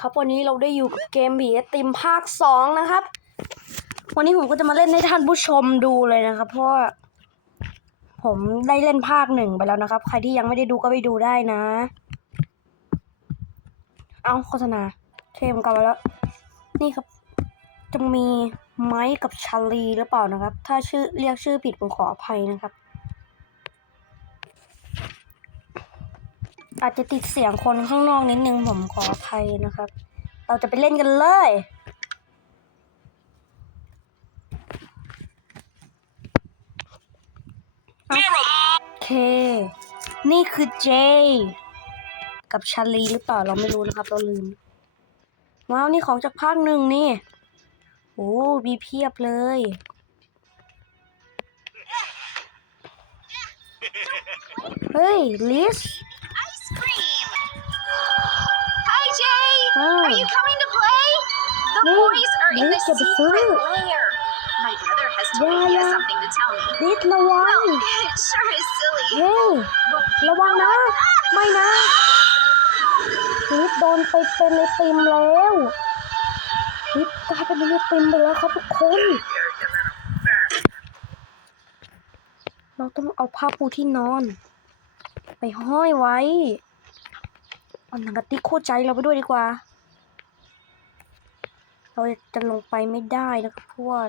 ครับวันนี้เราได้อยู่กับเกมผีติมภาคสองนะครับ วันนี้ผมก็จะมาเล่นให้ท่านผู้ชมดูเลยนะครับ เพราะผมได้เล่นภาคหนึ่งไปแล้วนะครับ ใครที่ยังไม่ได้ดูก็ไปดูได้นะ เอาโฆษณาเทมกลับมาแล้ว นี่ครับ จะมีไม้กับชาลีหรือเปล่านะครับ ถ้าชื่อเรียกชื่อผิดผมขออภัยนะครับ อาจจะติดเสียงคนข้างนอกนิดนึงผมขออภัยนะครับ เราจะไปเล่นกันเลย โอเค นี่คือเจ กับชาลีหรือเปล่าเราไม่รู้นะครับ เราลืม ว้าว นี่ของจากภาคหนึ่งนี่โอ้มีเพียบเลย เฮ้ย ลิส Are you coming to play? The No, boys are in no, the get the secret fruit. lair. My brother has told me he Yeah, has yeah. something to tell me. ลิสระวัง Well, it sure is silly. เฮ้ยระวังนะไม่นะลิสโดนไปเป็นไอติมแล้วลิสกลายเป็นไอติมไปแล้วครับทุกคน เราต้องเอาผ้าปูที่นอน ไปห้อยไว้ เอาหนังกะติกโคตรใจเราไปด้วยดีกว่า เราจะลงไปไม่ได้นะครับเพราะว่า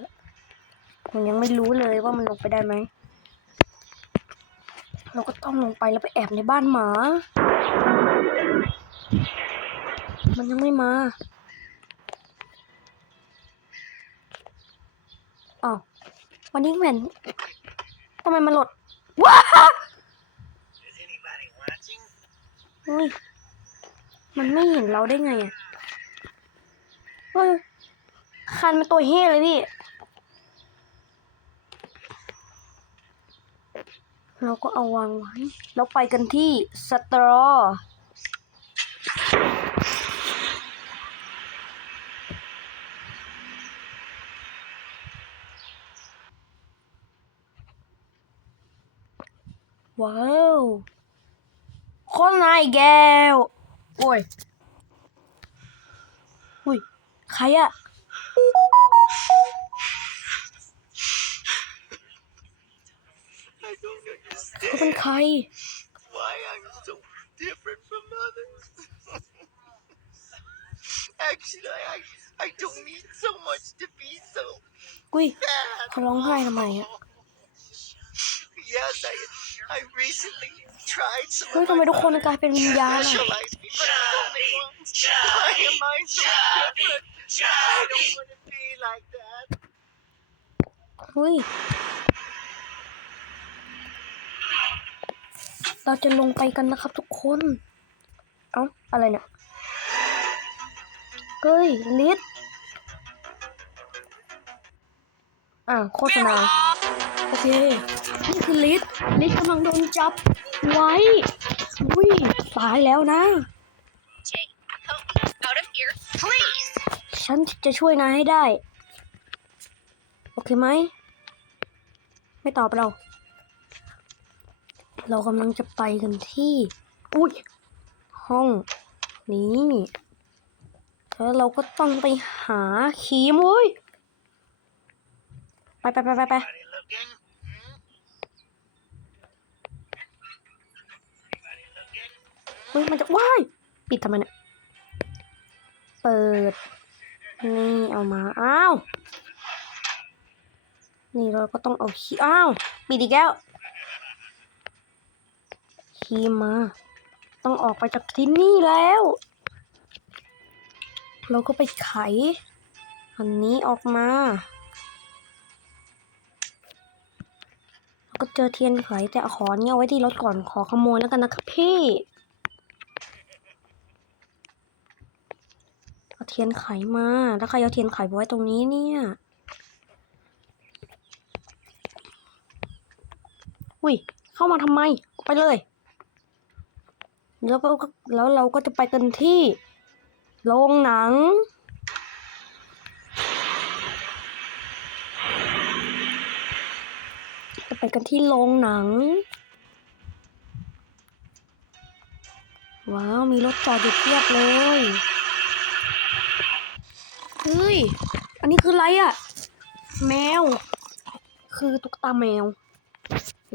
ผมยังไม่รู้เลยว่ามันลงไปได้ไหม เราก็ต้องลงไปแล้วไปแอบในบ้านหมา มันยังไม่มาอ้าววันนี้แหวนทำไมมันหลดว้า Is anybody watching? อุ้ย มันไม่เห็นเราได้ไงอะเฮ้ยคันเป็นตัวเฮ่เลยพี่ เราก็เอาวางไว้แล้วไปกันที่สตรอ ว้าว คนนายแก้ว โอ้ยอุ้ย ใครอะ I don't understand เขาเป็นใคร why I'm so different from others. Actually, I I don't need so much to be so อุ้ย bad. เขาร้องไห้ทำไมอะ Yes, I I recently tried some เฮ้ย of ทำไม my ทุกคนกลายเป็นวิญญาณอะ specialized me, but I'm only one. Why am I so different? I don't want to be like that. เฮ้ย เราจะลงไปกันนะครับทุกคน เอ้า อะไรเนี่ย เฮ้ย ลิศอะโฆษณา โอเค นี่คือลิศลิศกำลังโดนจับไว้อุ้ยตายแล้วนะ Jay, help me out of here, please. ฉันจะช่วยนายให้ได้ โอเคไหม ไม่ตอบเรา เรากำลังจะไปกันที่ อุ้ย ห้องนี้แล้วเราก็ต้องไปหาขีมอุ้ย ไปไปไปไปไป เฮ้ยมันจะว้ายปิดทำไมเนี่ยเปิด นี่เอามาอ้าวนี่เราก็ต้องเอาคีย์อ้าวปิดอีกแล้วคีย์มา ต้องออกไปจากที่นี่แล้ว เราก็ไปไข อันนี้ออกมาก็เจอเทียนไขแต่เอาขอนี้เอาไว้ที่รถก่อนขอขโมยแล้วกันนะครับพี่ เอาเทียนไขมา แล้วใครเอาเทียนไขไปไว้ตรงนี้เนี่ยอุ้ย เข้ามาทำไม ไปเลย แล้วก็แล้วเราก็จะไปกันที่โรงหนัง จะไปกันที่โรงหนัง ว้าว มีรถจอดอยู่เพียบเลย อันนี้คืออะไรอะแมว คือตุ๊กตาแมว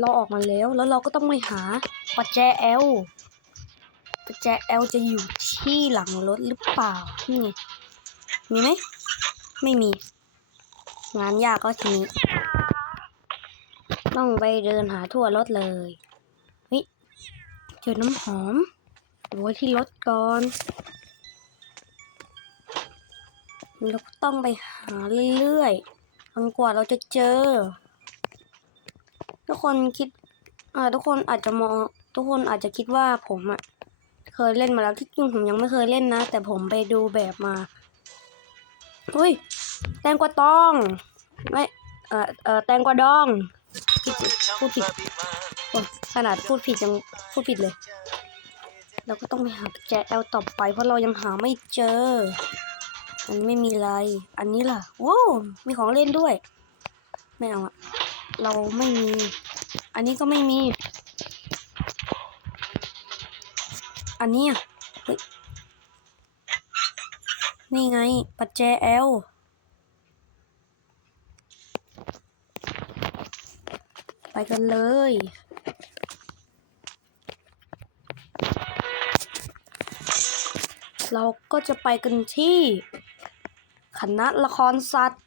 เราออกมาแล้วแล้วเราก็ต้องไปหาปัจแจแอลปัจแจแอลจะอยู่ที่หลังรถหรือเปล่านี่ไงมีไหมไม่มี งานยากก็ทีนี้ต้องไปเดินหาทั่วรถเลยเฮ้ยเจอน้ำหอมเอาไว้ที่รถก่อน เราก็ต้องไปหาเรื่อยๆจนกว่าเราจะเจอ ทุกคนคิดอ่อทุกคนอาจจะมองทุกคนอาจจะคิดว่าผมอะเคยเล่นมาแล้วที่จริงผมยังไม่เคยเล่นนะ แต่ผมไปดูแบบมาอุ้ยแตงกวาตองไม่เอ่อเอ่อแตงกวาดองพูดผิดขนาดพูดผิดยังพูดผิดเลย เราก็ต้องไปหาแจแอลต่อไปเพราะเรายังหาไม่เจอ อันไม่มีอะไรอันนี้ล่ะว้าวมีของเล่นด้วย ไม่เอาอะเราไม่มี อันนี้ก็ไม่มี อันนี้อะเฮ้ยนี่ไง ปัจแจแอลไปกันเลย เราก็จะไปกันที่ คณะละครสัตว์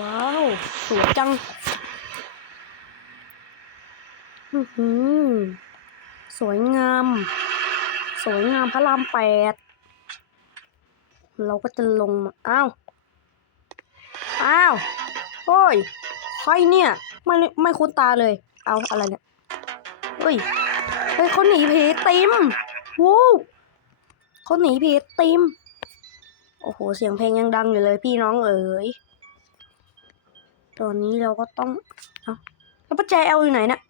ว้าว สวยจัง อือหือ สวยงาม สวยงามพระรามแปด เราก็จะลงมา อ้าว อ้าวโอ้ยใครเนี่ย ไม่ไม่คุ้นตาเลย เอาอะไรเนี่ยเฮ้ยเฮ้ยเขาหนีผีติมวู้เขาหนีผีติมโอ้โห เสียงเพลงยังดังอยู่เลยพี่น้องเอ๋ยตอนนี้เราก็ต้อง เอาแล้วปัจจัยเอลอยู่ไหนนี่ย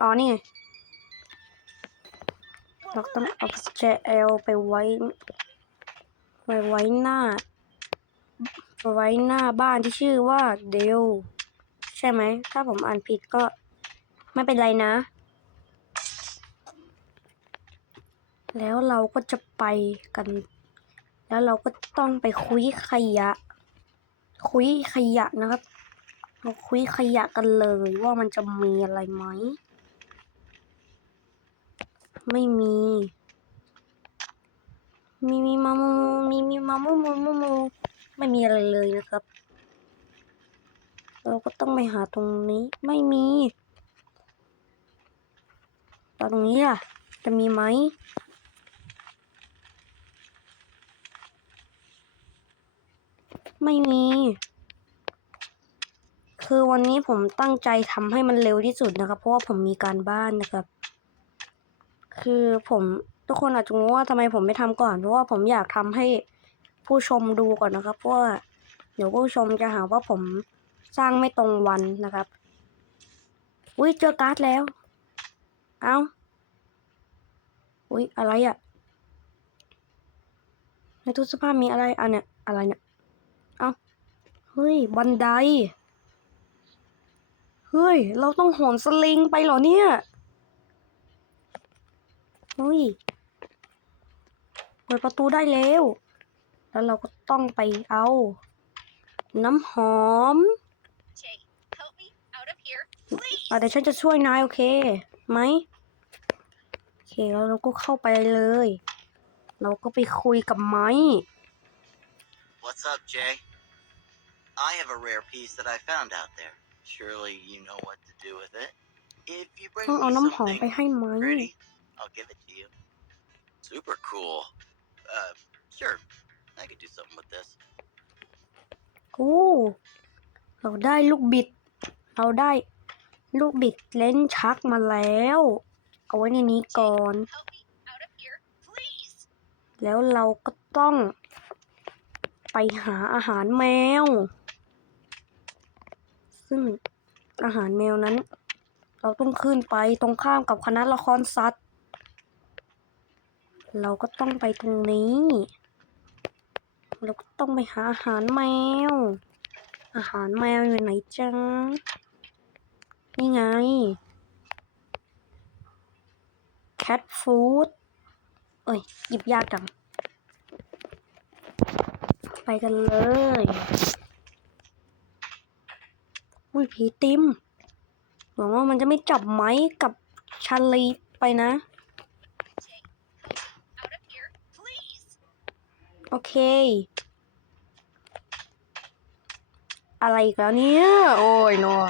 อ๋อนี่ไงเราต้องเอาปัจจัยเอลไปไว้ ไว้ไว้หน้า ไว้หน้าบ้านที่ชื่อว่าเดลใช่ไหม ถ้าผมอ่านผิดก็ไม่เป็นไรนะ แล้วเราก็จะไปกัน แล้วเราก็ต้องไปคุยขยะ คุยขยะนะครับเราคุยขยะกันเลยว่ามันจะมีอะไรไหม ไม่มี มีมีมามูมีมีมามูมูมูมูไม่มีอะไรเลยนะครับ เราก็ต้องไปหาตรงนี้ไม่มีตรงนี้ล่ะจะมีไหมไม่มี คือวันนี้ผมตั้งใจทำให้มันเร็วที่สุดนะครับ เพราะว่าผมมีการบ้านนะครับ คือผม ทุกคนอาจจะงงว่าทำไมผมไม่ทำก่อน เพราะว่าผมอยากทำให้ผู้ชมดูก่อนนะครับ เพราะว่าเดี๋ยวผู้ชมจะหาว่าผมสร้างไม่ตรงวันนะครับ อุ้ยเจอการ์ดแล้ว เอาอุ้ยอะไรอะในตู้เสื้อผ้ามีอะไรอันเนี้ยอะไรเนี่ย เอาเฮ้ย บันได เฮ้ย เราต้องโหนสลิงไปเหรอเนี่ย เฮ้ย ปิดประตูได้แล้ว แล้วเราก็ต้องไปเอา น้ำหอม Jay, help me out of here, please. อะเดี๋ยวฉันจะช่วยนายโอเคไหมโอเคแล้วเราก็เข้าไปเลย เราก็ไปคุยกับไม้ What's up, Jay? I have a rare piece that I found out there. Surely you know what to do with it. If you bring ต้อง me เอาน้ำหอม something ไปให้ไม้ pretty, I'll give it to you. Super cool. Uh, sure. I could do something with this. โอ้เราได้ลูกบิด เราได้ลูกบิดเล่นชักมาแล้ว เอาไว้ในนี้ก่อน Help me out of here, please. แล้วเราก็ต้อง ไปหาอาหารแมว ซึ่งอาหารแมวนั้น เราต้องขึ้นไปตรงข้ามกับคณะละครสัตว์ เราก็ต้องไปตรงนี้ เราก็ต้องไปหาอาหารแมว อาหารแมวอยู่ไหนจัง นี่ไง cat food เอ้ย หยิบยากจัง ไปกันเลย อุ้ยผีติมหวังว่ามันจะไม่จับไม้กับชาลีไปนะ Out of here, please. โอเค อะไรอีกแล้วเนี่ย โอ้ยนัว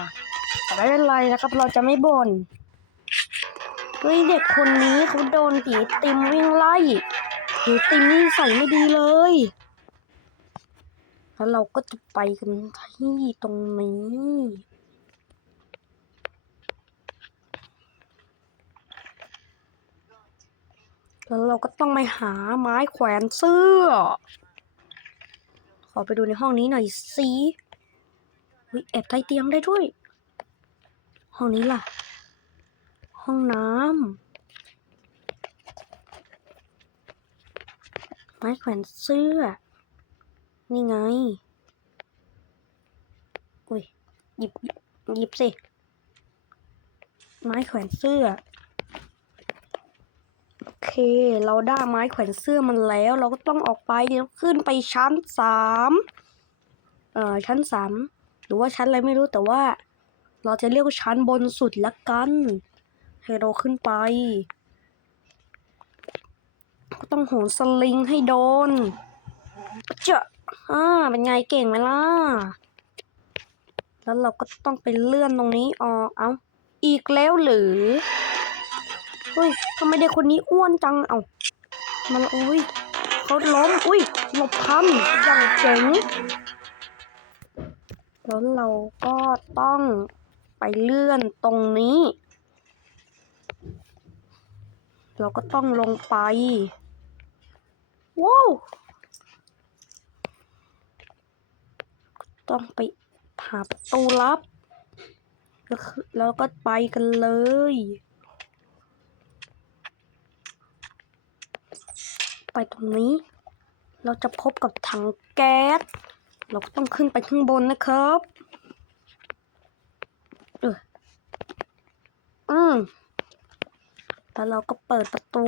แต่ไม่เป็นไรนะครับ เราจะไม่บ่นเฮ้ยเด็กคนนี้เขาโดนผีติมวิ่งไล่ผีติมนี่ใส่ไม่ดีเลย แล้วเราก็จะไปกันที่ตรงนี้ แล้วเราก็ต้องไปหาไม้แขวนเสื้อ ขอไปดูในห้องนี้หน่อยสิวิแอบใต้เตียงได้ด้วย ห้องนี้ล่ะ ห้องน้ำ ไม้แขวนเสื้อ นี่ไง อุ้ยหยิบหยิบสิ ไม้แขวนเสื้อ โอเค เราได้ไม้แขวนเสื้อมันแล้ว เราก็ต้องออกไปเดี๋ยวขึ้นไปชั้นสามเอ่อชั้นสามหรือว่าชั้นอะไรไม่รู้แต่ว่า เราจะเรียกชั้นบนสุดละกัน ให้เราขึ้นไป ก็ต้องโหนสลิงให้โดนเจ้าอ่าเป็นไงเก่งไหมล่ะ แล้วเราก็ต้องไปเลื่อนตรงนี้ออกเอาอีกแล้วหรือ เฮ้ยทำไมเด็กคนนี้อ้วนจัง เอามันอุ้ยเขาล้มอุ้ยหลบทันอย่างเจ๋งแล้วเราก็ต้องไปเลื่อนตรงนี้ เราก็ต้องลงไป ว้าวต้องไปหาประตูลับ แล้วก็ไปกันเลย ไปตรงนี้ เราจะพบกับถังแก๊ส เราก็ต้องขึ้นไปข้างบนนะครับเอออืมแล้วเราก็เปิดประตู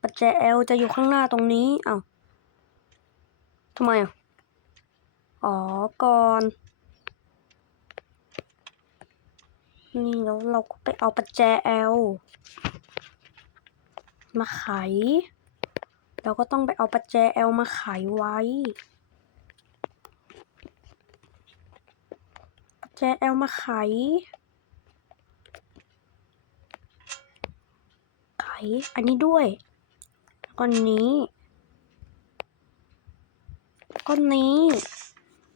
ปัจแจเอลจะอยู่ข้างหน้าตรงนี้เอ้าทำไมอะ อ๋อ ก่อน นี่แล้วเราก็ไปเอาปัจแจเอล มาไข เราก็ต้องไปเอาปัจแจเอลมาไขไว้ปัจแจเอลมาไข ไข อันนี้ด้วยก้อนนี้ก้อนนี้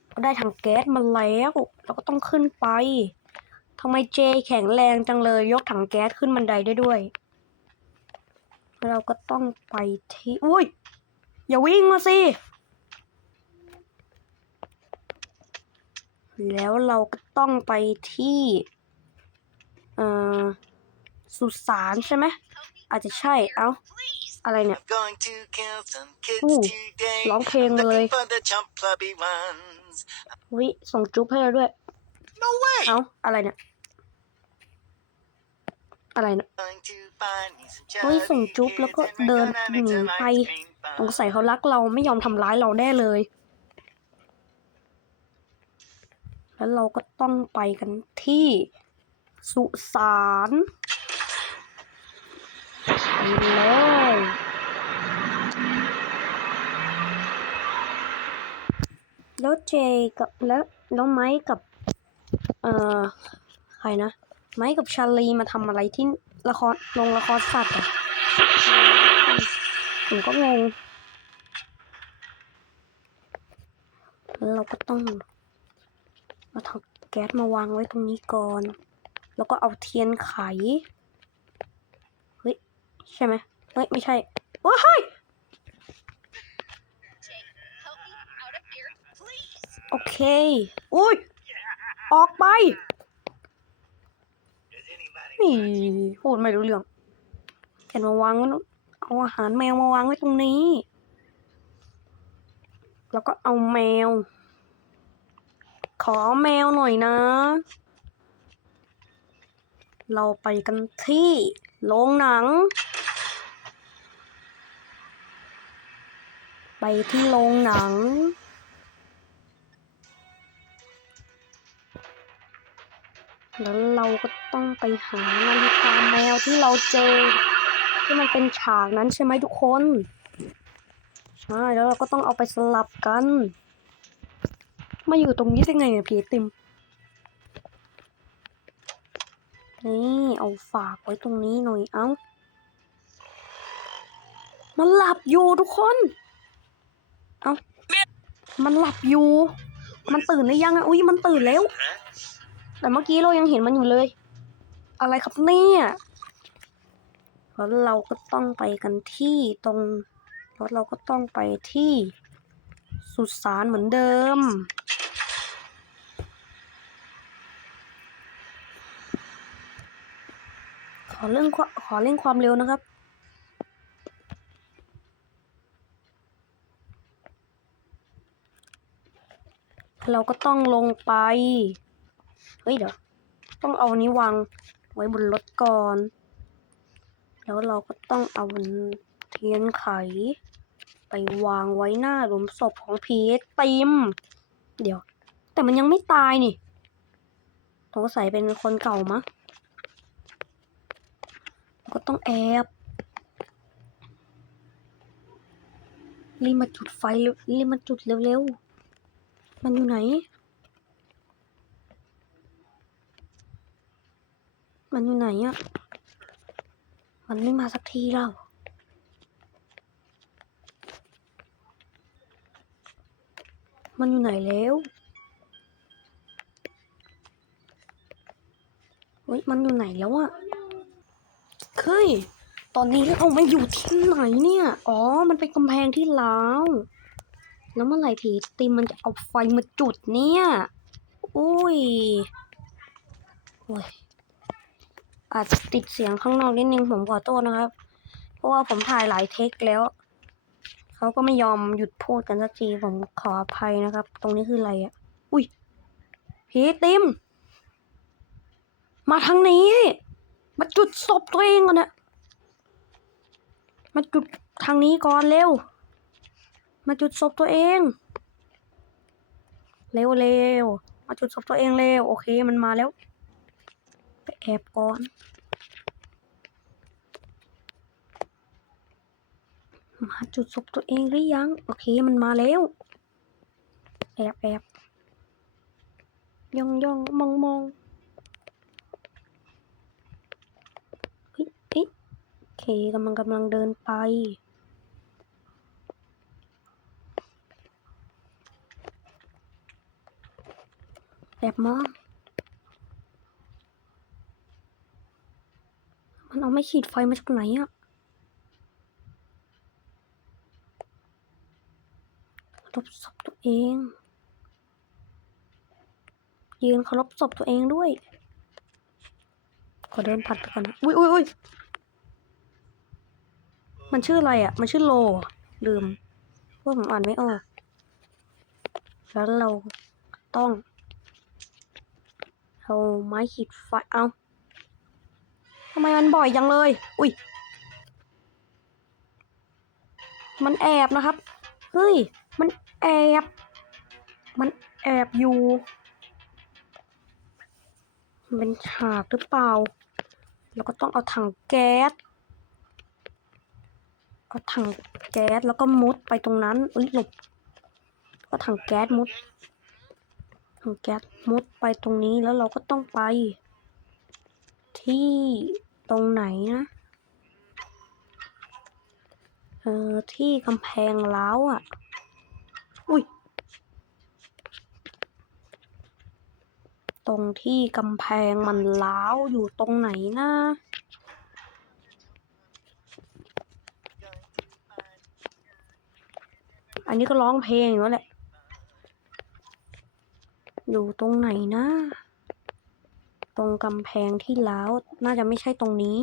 เราได้ถังแก๊สมาแล้วเราก็ต้องขึ้นไปทำไมเจแข็งแรงจังเลยยกถังแก๊สขึ้นบันไดได้ด้วย เราก็ต้องไปที่ อุ้ย อย่าวิ่งมาสิ แล้วเราก็ต้องไปที่ เอ่อ สุสานใช่ไหม อาจจะใช่ เอ้า Please. อะไรเนี่ย I'm going to kill some kids Ooh, today. ร้องเพลงเลย Looking for the chump clubby ones. วิส่งจุ๊บให้เราด้วย No way. เอ้า อะไรเนี่ย อะไรนี่ย Going to find me some เฮ้ยส่งจุ๊บแล้วก็เดินหนีไปสงสัยเขารักเราไม่ยอมทำร้ายเราแน่เลย แล้วเราก็ต้องไปกันที่สุสานเลยแล้วเจกับแล้วแล้วไม้กับ เอ่อ ใครนะ ไม้กับชาลีมาทำอะไรที่ละครลงละครสัตว์อะผมก็งง แล้วเราก็ต้องเอาถังแก๊สมาวางไว้ตรงนี้ก่อน แล้วก็เอาเทียนไข เฮ้ย ใช่ไหมเฮ้ย ไม่ใช่ว้าย Jay, help me out of here, please. โอเค อุ้ย ออกไป นี่พูดไม่รู้เรื่องแกนมาวางไว้ตรงเอาอาหารแมวมาวางไว้ตรงนี้ แล้วก็เอาแมว ขอแมวหน่อยนะ เราไปกันที่โรงหนัง ไปที่โรงหนัง แล้วเราก็ต้องไปหานาฬิกาแมวที่เราเจอ ที่มันเป็นฉากนั้นใช่ไหมทุกคนใช่แล้วเราก็ต้องเอาไปสลับกัน มาอยู่ตรงนี้ได้ไงเนี่ยผีติมนี่เอาฝากไว้ตรงนี้หน่อยเอ้ามันหลับอยู่ทุกคน เอ้ามันหลับอยู่ มันตื่นหรือยังอะอุ้ยมันตื่นแล้ว แต่เมื่อกี้เรายังเห็นมันอยู่เลย อะไรครับเนี่ยแล้วเราก็ต้องไปกันที่ตรงแล้วเราก็ต้องไปที่สุสานเหมือนเดิม ขอเรื่องขอเร่งความเร็วนะครับเราก็ต้องลงไป เฮ้ยเดี๋ยวต้องเอาอันนี้วางไว้บนรถก่อน แล้วเราก็ต้องเอาเทียนไข ไปวางไว้หน้าหลุมศพของพีทติม เดี๋ยว แต่มันยังไม่ตายนี่สงสัยเป็นคนเก่ามะ ก็ต้องแอบรีบมาจุดไฟรีบมาจุดเร็วๆ มันอยู่ไหน มันอยู่ไหนอะมันไม่มาสักทีแล้วมันอยู่ไหนแล้วเฮ้ย มันอยู่ไหนแล้วอะเฮ้ย ตอนนี้เรามาอยู่ที่ไหนเนี่ย อ๋อ มันเป็นกำแพงที่ล้าวแล้วเมื่อไหร่ผีตีมมันจะเอาไฟมาจุดเนี่ย อุ้ย โอ้ย อาจจะติดเสียงข้างนอกนิดนึงผมขอโทษนะครับ เพราะว่าผมถ่ายหลายเทคแล้ว เขาก็ไม่ยอมหยุดพูดกันสักทีผมขออภัยนะครับ ตรงนี้คืออะไรอะ่ะ อุ้ยผีติม มาทางนี้ มาจุดศพตัวเองก่อนนะมาจุดทางนี้ก่อนเร็ว มาจุดศพตัวเอง เร็วเร็วมาจุดศพตัวเองเร็ว โอเคมันมาแล้ว ไปแอบก่อนมาจุดศพตัวเองหรือยัง โอเคมันมาแล้ว แอบแอบย่องย่องมองมองเฮ้ยเฮ้ยโอเคกำลังกำลังเดินไป แอบมอง มันเอา ไม่ขีดไฟมาจากไหนอะรบศพตัวเอง ยืนเคารพศพตัวเองด้วย ขอเดินผัดไปก่อนนะ อุ้ยอุ้ยอุ้ยมันชื่ออะไรอะมันชื่อโลลืมว่าผมอ่านไม่ออก แล้วเราต้อง เอาไม้ขีดไฟ เอา ทำไมมันบ่อยจังเลย อุ้ย มันแอบนะครับ เฮ้ย มันแอบ มันแอบอยู่มันเป็นฉากหรือเปล่าแล้วก็ต้องเอาถังแก๊ส เอาถังแก๊สแล้วก็มุดไปตรงนั้นอุ้ยหลบ ก็ถังแก๊สมุด ถังแก๊สมุดไปตรงนี้แล้วเราก็ต้องไปที่ ตรงไหนนะ เออ ที่กำแพงเล้าอะ อุ้ย ตรงที่กำแพงมันเล้าอยู่ตรงไหนนะอันนี้ก็ร้องเพลงอยู่แหละ อยู่ตรงไหนนะ ตรงกำแพงที่แล้วน่าจะไม่ใช่ตรงนี้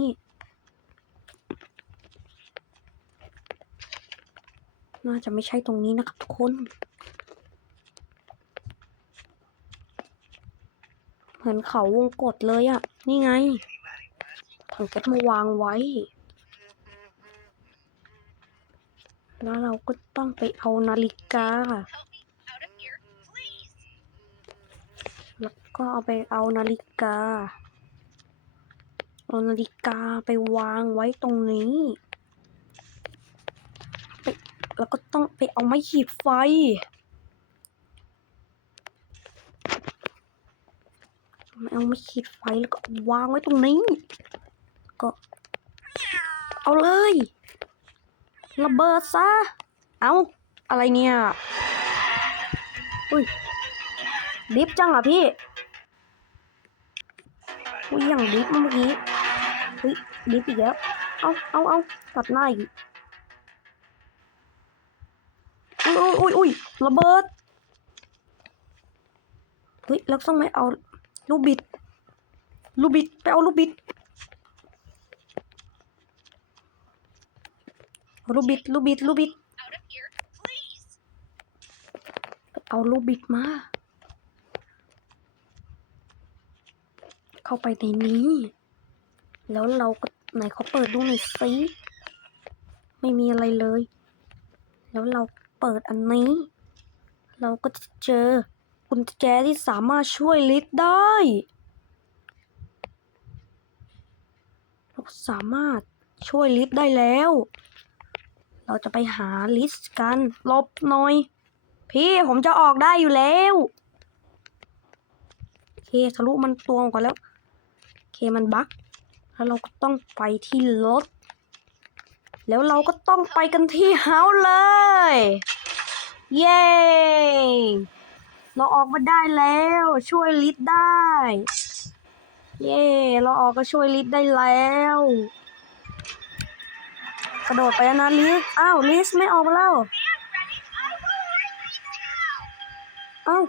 น่าจะไม่ใช่ตรงนี้นะครับทุกคน เหมือนเขาวงกดเลยอะ่ะ นี่ไง ถังแก๊สมาวางไว้ แล้วเราก็ต้องไปเอานาฬิกา ก็เอาไปเอานาฬิกา เอานาฬิกาไปวางไว้ตรงนี้ไปแล้วก็ต้องไปเอาไม้ขีดไฟ เอาไม้ขีดไฟแล้วก็วางไว้ตรงนี้ ก็ เอาเลยระเบิดซะ เอาอะไรเนี่ย อุ้ยดิฟจังอะพี่ อุ้ยอย่างดิฟเมื่อกี้อุ้ยดิฟอีกแล้ว เอาเอาเอาตัดหน้าอีกอุ้ยอุ้ยอุ้ยระเบิดเฮ้ยแล้วต้องไม่เอาลูกบิดลูกบิดไปเอาลูกบิดเอาลูกบิดลูกบิดลูกบิด Out of here, please. ไปเอาลูกบิดมา เข้าไปในนี้ แล้วเราก็ไหนเขาเปิดดูหน่อยสิไม่มีอะไรเลย แล้วเราเปิดอันนี้ เราก็จะเจอกุญแจที่สามารถช่วยลิศได้เราสามารถช่วยลิศได้แล้ว เราจะไปหาลิศกันลบหน่อย พี่ผมจะออกได้อยู่แล้ว โอเคทะลุมันตัวก่อนแล้ว มันบั๊กแล้วเราก็ต้องไปที่รถ แล้วเราก็ต้องไปกันที่เฮาเลย เย้เราออกมาได้แล้ว ช่วยลิศได้ เย้เราออกก็ช่วยลิศได้แล้ว กระโดดไปนะลิศอ้าวลิศไม่ออกมาแล้วเอ้า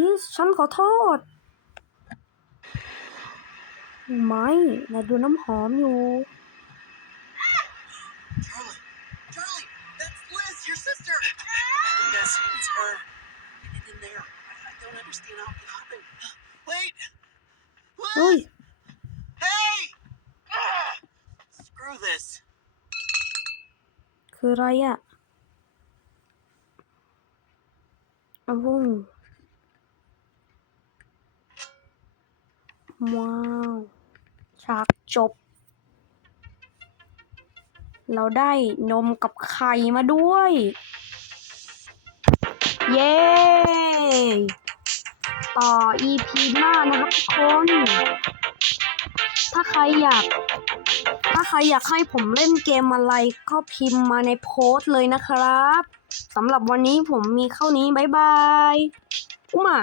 ลิสฉันขอโทษ ไม่นายดูน้ำหอมอยู่ Charlie! Charlie! That's Liz, your sister! Yes, it's her. Get in there. I, I don't understand how it could happen. Wait! เฮ้ย Liz! Hey! Ah! Screw this. คืออะไรอะ่ะอ้าว ว้าวฉากจบ เราได้นมกับไข่มาด้วย เย้ ต่อ EP หน้านะครับทุกคน ถ้าใครอยาก ถ้าใครอยากให้ผมเล่นเกมอะไรก็พิมพ์มาในโพสต์เลยนะครับสำหรับวันนี้ผมมีเข้านี้ บ๊ายบาย อุ้มอะ